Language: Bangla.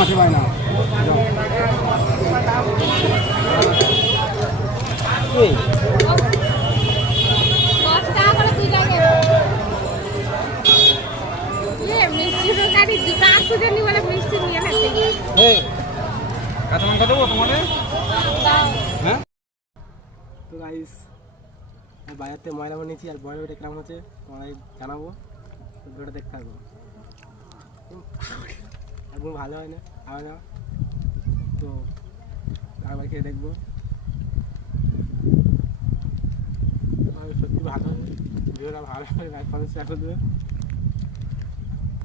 মাসে পায় না কাঁচা লঙ্কা দেবো তোমাদের? হ্যাঁ তো গাইস বাজার থেকে ময়লা বানিয়েছি আর বড় ওটা কেমন হচ্ছে তোমাদের জানাবো, ভিডিওটা দেখতে থাকবো। একদম ভালো হয় না হয় না, তো একবার খেয়ে দেখবো সত্যি ভালো হবে। ভিডিওটা ভালো হবে লাইক কমেন্ট শেয়ার করে দেবে।